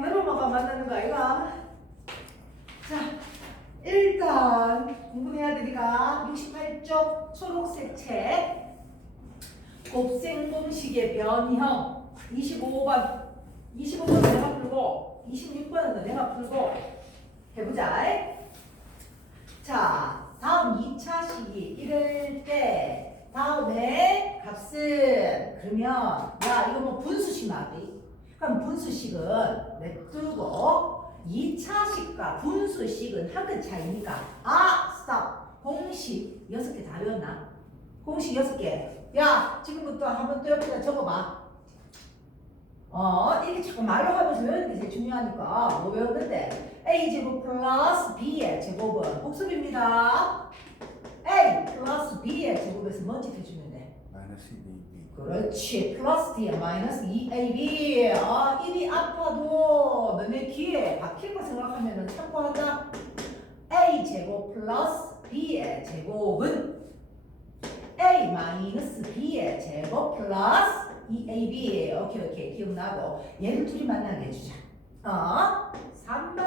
여름아가 만나는 거 아이가? 자, 일단 공부해야 되니까 68쪽 초록색 책. 곱셈 공식의 변형. 25번. 25번 내가 풀고 26번은 내가 풀고 해보자. 자 다음 2차 시기 이럴 때 다음에 값은 그러면 야 이거 뭐 분수식 나비 그럼 분수식은 냅두고 2차식과 분수식은 한끗 차이니까. 아 스탑 공식 6개 다 외웠나? 공식 6개. 야 지금부터 한번 또 옆에다 적어봐. 어 이게 자꾸 말로 하면서 외우는 게 제일 중요하니까 뭐 외웠는데? A제곱 플러스 b의 제곱은 복습입니다. A 플러스 b의 제곱에서 뭔지 해주면 돼? 마이너스 2b 그렇지. 플러스 d 마이너스 2ab 아 입이 아파도 너네 거 생각하면 참고한다 a 제곱 플러스 b의 제곱은 a 마이너스 b의 제곱 플러스 2ab예요. 오케이 오케이. 기억나고. 얘를 둘이 만나게 해주자. 어? 3번.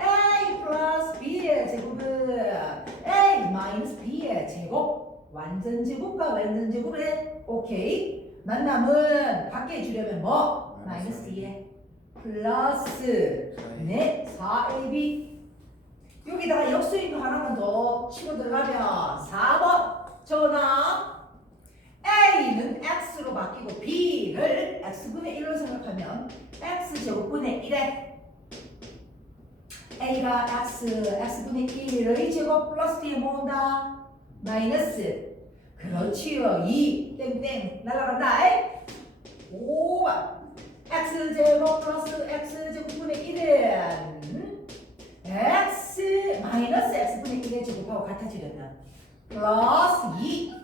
A 플러스 b의 제곱은 a 마이너스 b의 제곱. 완전 제곱과 완전 제곱의 오케이. 만남은 밖에 주려면 뭐? 마이너스 2에 플러스 네. 4ab 여기다가 역수인 거 하나만 더 치고 들어가면 4번 적어놔 a는 x로 바뀌고 b를 x분의 1로 생각하면 x 제곱분의 1에 a가 x x분의 1의 제곱 플러스 뒤에 모은다. 마이너스. 그렇지요. 2 땡땡. 날아간다. 에? 5번 x 제곱 플러스 x 제곱분의 1은 x 마이너스 x분의 1의 제곱하고 같아지려면 플러스 2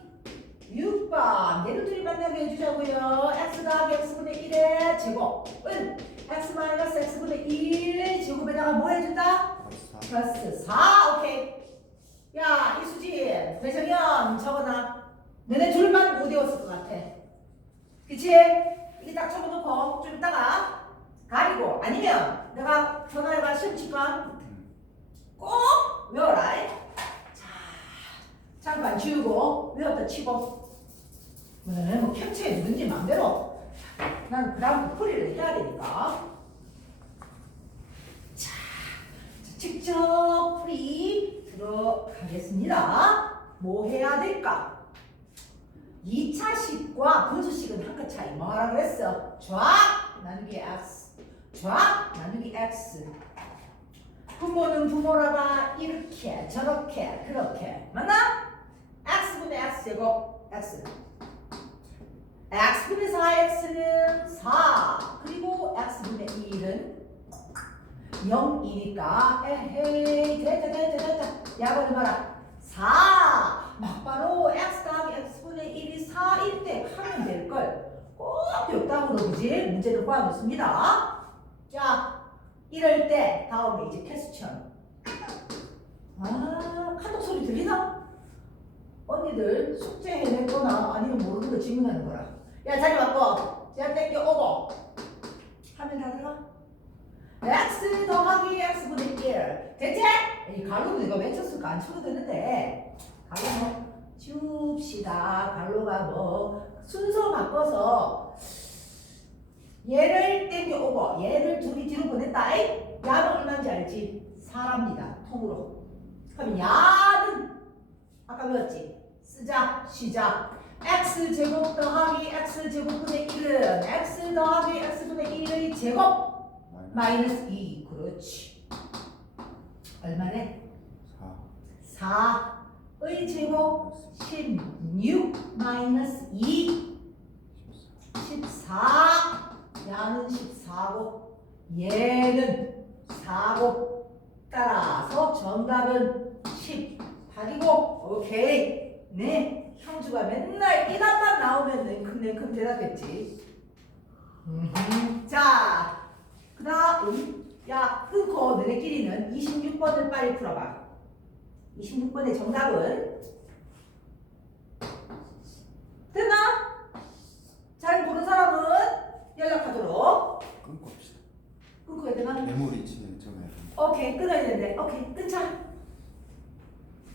6번. 얘를 둘이 만나게 해주자고요. X 더하기 x분의 1의 제곱은 x 마이너스 x분의 1의 제곱에다가 뭐 해준다? 플러스 4 오케이. 야 이수진. 배정현 적어놔. 너네 둘만 못 외웠을 것 같아. 그치? 이게 딱 적어놓고 좀 이따가 가리고 아니면 내가 전화해가 시험 칠까 꼭 외워라 자 지우고 외웠다 치고 뭐 캡처해 누든지 맘대로 난그 다음부터 풀이를 해야 되니까 자 직접 풀이 들어가겠습니다. 뭐 해야 될까? 2차식과 분수식은 한 끗 차이. 뭐 하라 그랬어? 좌 나누기 x. 좌 나누기 x. 부모는 부모라가 이렇게 저렇게 그렇게 맞나? X분의 x. x분의 4x는 4 그리고 x분의 1은 0이니까 에헤이 됐다 됐다 됐다 약을 봐라. 4 막바로 x 더하기 x분의 1이 4일 때 하면 될걸 꼭 역담으로 그지? 문제를 구하겠습니다. 자 이럴 때 다음에 이제 퀘스천. 아 카톡 소리 들리나? 언니들 숙제 해냈거나 아니면 모르는 거 질문하는 거라. 야 자리 바꿔. 제가 땡겨 오고 하면 다 들어가 x 더하기 x분의 1 대체? 이 가로는 이거 맺혔을까 안 쳐도 되는데. 가로 뭐? 지웁시다. 가로가 뭐? 순서 바꿔서 얘를 땡겨 오고 얘를 둘이 뒤로 보냈다. 이 야는 얼마인지 알지? 4랍니다. 통으로. 그럼 야는 아까 배웠지? 쓰자 시작. X 제곱 더하기 x 제곱분의 1은 x 더하기 x분의 1의 제곱 마이너스 2 그렇지. 얼마래? 4 4의 제곱 16 마이너스 2 14 야는 14고 얘는 4고 따라서 정답은 18이고 오케이 네 형주가 맨날 이단만 나오면 냉큼냉큼 대답했지. 음흠. 자 그 다음 야 끊고 너네끼리는 26번을 빨리 풀어봐. 26번의 정답은? 됐나? 잘 모르는 사람은 연락하도록. 끊고 합시다. 끊고 해야 되나? 메모리 좀 해야 오케이 끊어야 되는데. 오케이 끊자